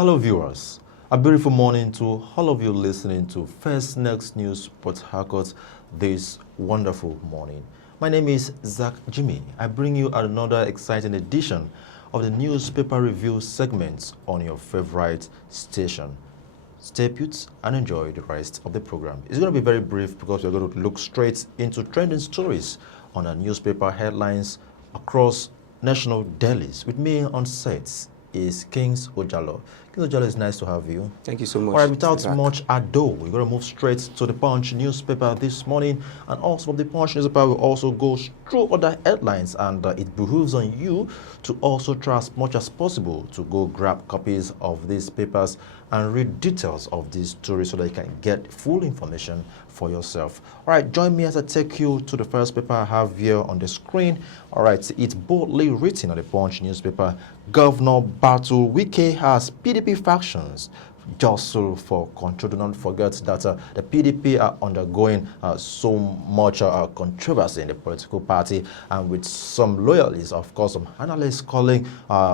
Hello viewers, a beautiful morning to all of you listening to First Next News Port Harcourt this wonderful morning. My name is Zach Jimmy. I bring you another exciting edition of the newspaper review segments on your favorite station. Stay put and enjoy the rest of the program. It's going to be very brief because we're going to look straight into trending stories on our newspaper headlines across national dailies. With me on set is Kings Ojalo. Kings Ojalo, it's nice to have you. Thank you so much. All right, without much ado, we're going to move straight to the Punch newspaper this morning. And also from the Punch newspaper, we'll also go through other headlines. And it behooves on you to also try as much as possible to go grab copies of these papers and read details of these stories so that you can get full information for yourself. All right, join me as I take you to the first paper I have here on the screen. All right, it's boldly written on the Punch newspaper. Governor Battle Wike has PDP factions jostle for control. Do not forget that the PDP are undergoing so much controversy in the political party, and with some loyalists, of course, some analysts calling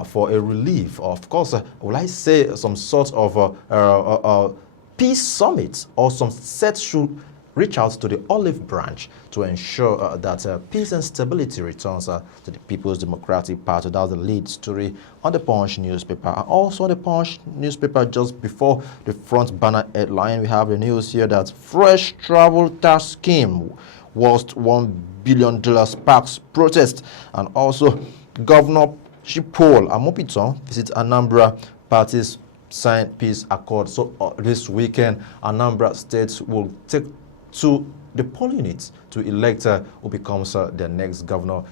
for a relief. Of course, will I say some sort of peace summit or some set should reach out to the olive branch to ensure that peace and stability returns to the People's Democratic Party. That was the lead story on the Punch newspaper. And also on the Punch newspaper, just before the front banner headline, we have the news here that fresh travel tax scheme worth $1 billion sparks protest. And also Governor Chipol Amopiton visits Anambra, parties sign peace accord. So this weekend, Anambra State will take to the polling units to elect who becomes their next governor.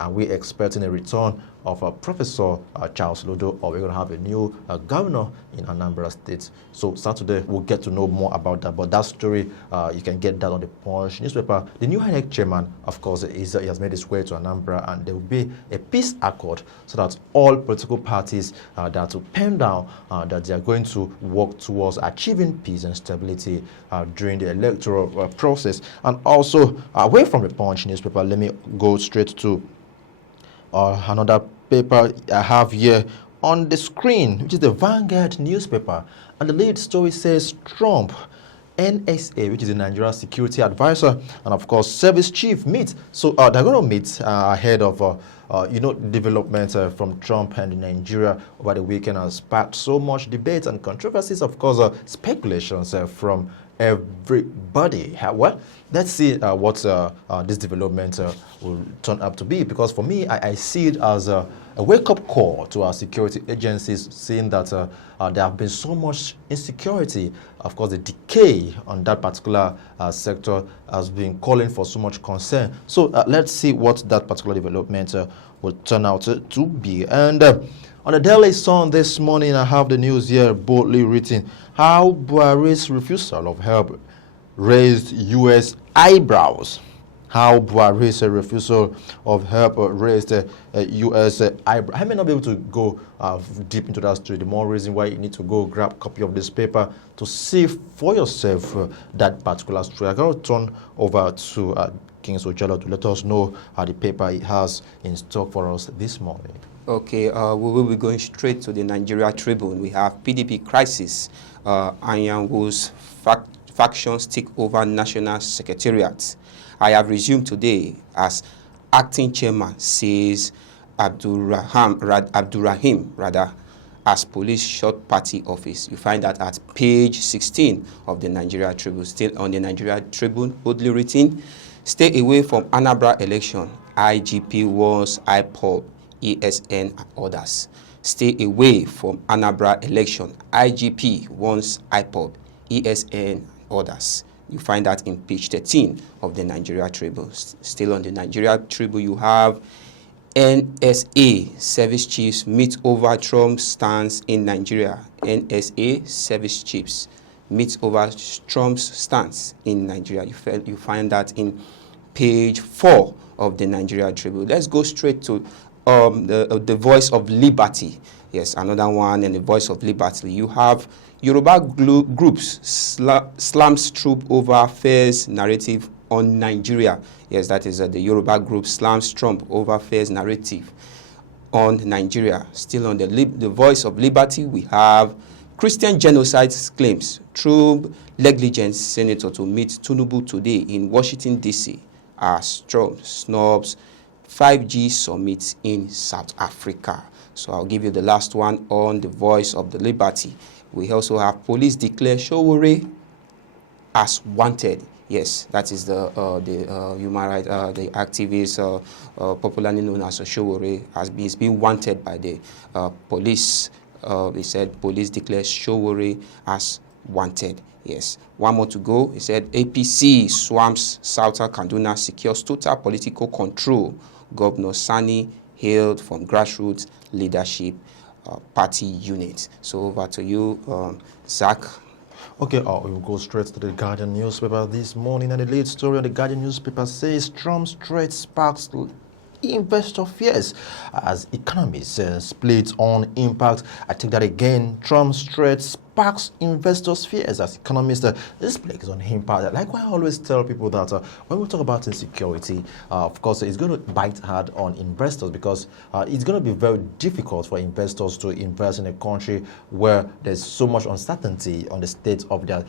And we're expecting a return of Professor Charles Lodo, or we're going to have a new governor in Anambra State. So Saturday, we'll get to know more about that. But that story, you can get that on the Punch newspaper. The new INEC chairman, of course, he has made his way to Anambra, and there will be a peace accord so that all political parties that will pen down that they are going to work towards achieving peace and stability during the electoral process. And also, away from the Punch newspaper, let me go straight to another paper I have here on the screen, which is the Vanguard newspaper. And the lead story says Trump, NSA, which is the Nigeria security advisor, and of course service chief meet. So they're going to meet ahead of developments from Trump and Nigeria over the weekend has sparked so much debate and controversies, of course, speculations from everybody. Well, let's see what this development will turn out to be, because for me, I see it as a wake-up call to our security agencies, seeing that there have been so much insecurity. Of course, the decay on that particular sector has been calling for so much concern. So let's see what that particular development will turn out to be. And on the Daily Sun this morning, I have the news here boldly written, how Buhari's refusal of help raised U.S. eyebrows. How Buhari's refusal of help raised U.S. eyebrows. I may not be able to go deep into that story. The more reason why you need to go grab a copy of this paper to see for yourself that particular story. I'm going to turn over to Kings Ojalo to let us know how the paper he has in stock for us this morning. Okay, we will be going straight to the Nigeria Tribune. We have PDP crisis. Anyangu's factions take over National Secretariat. I have resumed today as acting chairman, says Abdurrahim, as police shot party office. You find that at page 16 of the Nigeria Tribune. Still on the Nigeria Tribune, boldly written, stay away from Anambra election. IGP warns IPOB, ESN and others. Stay away from Anambra election. IGP warns IPOB, ESN and others. You find that in page 13 of the Nigeria Tribune. Still on the Nigeria Tribune, you have NSA service chiefs meet over Trump's stance in Nigeria. NSA service chiefs meet over Trump's stance in Nigeria. You find that in page 4 of the Nigeria Tribune. Let's go straight to the Voice of Liberty. Yes, another one, and the Voice of Liberty. You have Yoruba groups slams troop over affairs narrative on Nigeria. Yes, that is the Yoruba group slams Trump over affairs narrative on Nigeria. Still on the Voice of Liberty, we have Christian genocide claims. Trump negligence senator to meet Tinubu today in Washington, D.C. as Trump snubs 5G summit in South Africa. So I'll give you the last one on the Voice of the Liberty. We also have police declare Sowore as wanted. Yes, that is the human rights, the activist, popularly known as Sowore, is being wanted by the police. They said police declare Sowore as wanted. Yes, one more to go. He said APC swamps Southern Kaduna, secures total political control. Governor Sani hailed from grassroots leadership party unit. So over to you, Zach. Okay, we'll go straight to the Guardian newspaper this morning, and the lead story on the Guardian newspaper says Trump's threat sparks investor fears as economists split on impact. I take that again. Trump's threat sparks investors' fears as economists displays on impact. Like I always tell people that when we talk about insecurity, of course, it's going to bite hard on investors because it's going to be very difficult for investors to invest in a country where there's so much uncertainty on the state of their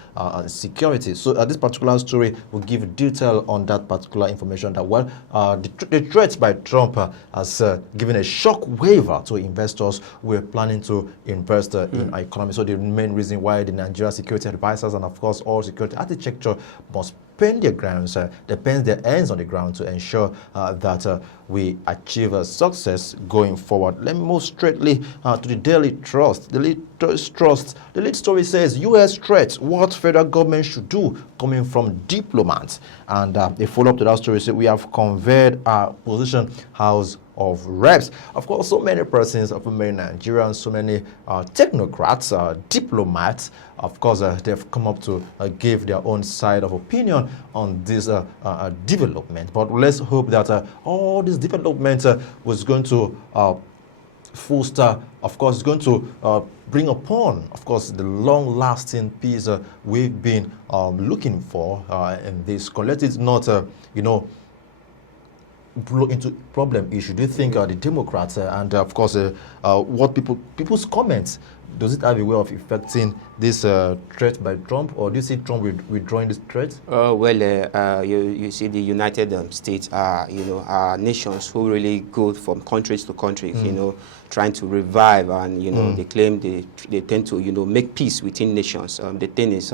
security. So this particular story will give detail on that particular information that, well, the threats by Trump has given a shock waiver to investors who are planning to invest in our economy. So the main reason why the Nigerian security advisors and, of course, all security architecture must pen their grounds, depends their ends on the ground to ensure that we achieve success going forward. Let me move straightly to the Daily Trust. The lead story says U.S. threats what federal government should do coming from diplomats. And a follow-up to that story says we have conveyed our position House of Reps. Of course, so many persons, so many Nigerians, so many technocrats, diplomats, of course, they've come up to give their own side of opinion on this development. But let's hope that all this development was going to foster, of course, is going to bring upon, of course, the long-lasting peace we've been looking for in this. Let it not, blow into problem issue. Do you think the Democrats and of course what people's comments, does it have a way of affecting this threat by Trump, or do you see Trump withdrawing this threat? You see the United States are nations who really go from countries to countries, trying to revive, and they claim they tend to make peace within nations. The thing is,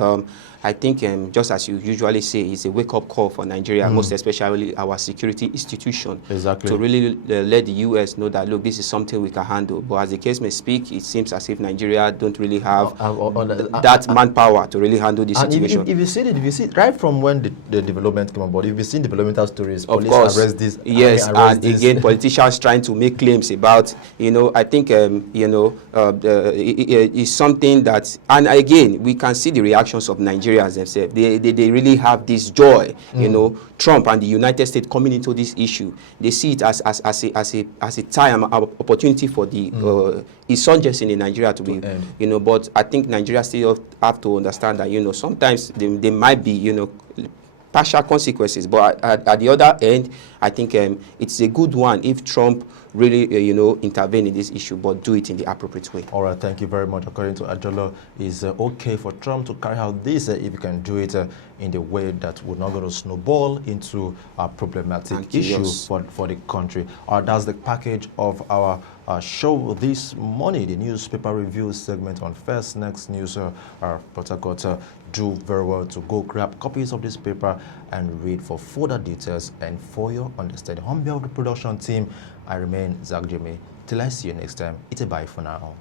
I think just as you usually say, it's a wake-up call for Nigeria, most especially our security institution, to really let the U.S. know that, look, this is something we can handle. But as the case may speak, it seems as if Nigeria don't really have that manpower to really handle this situation. If you see it right from when the development came on board, if you've seen developmental stories, of police course, arrest this, yes, and again, politicians trying to make claims about, I think, it's something that, and again, we can see the reactions of Nigerians themselves. They really have this joy, Trump and the United States coming into this issue. They see it as a time, opportunity for the insurgency in Nigeria to be, but I think Nigeria still have to understand that, sometimes there might be, partial consequences, but at the other end, I think it's a good one if Trump really, intervene in this issue, but do it in the appropriate way. All right, thank you very much. According to Ajolo, it's okay for Trump to carry out this if he can do it in the way that would not going to snowball into a problematic issue for the country. That's the package of our show this morning, the newspaper review segment on First Next News. Port Harcourt, do very well to go grab copies of this paper and read for further details and for your understanding. On behalf of the production team, I remain Zach Jimmy. Till I see you next time, it's a bye for now.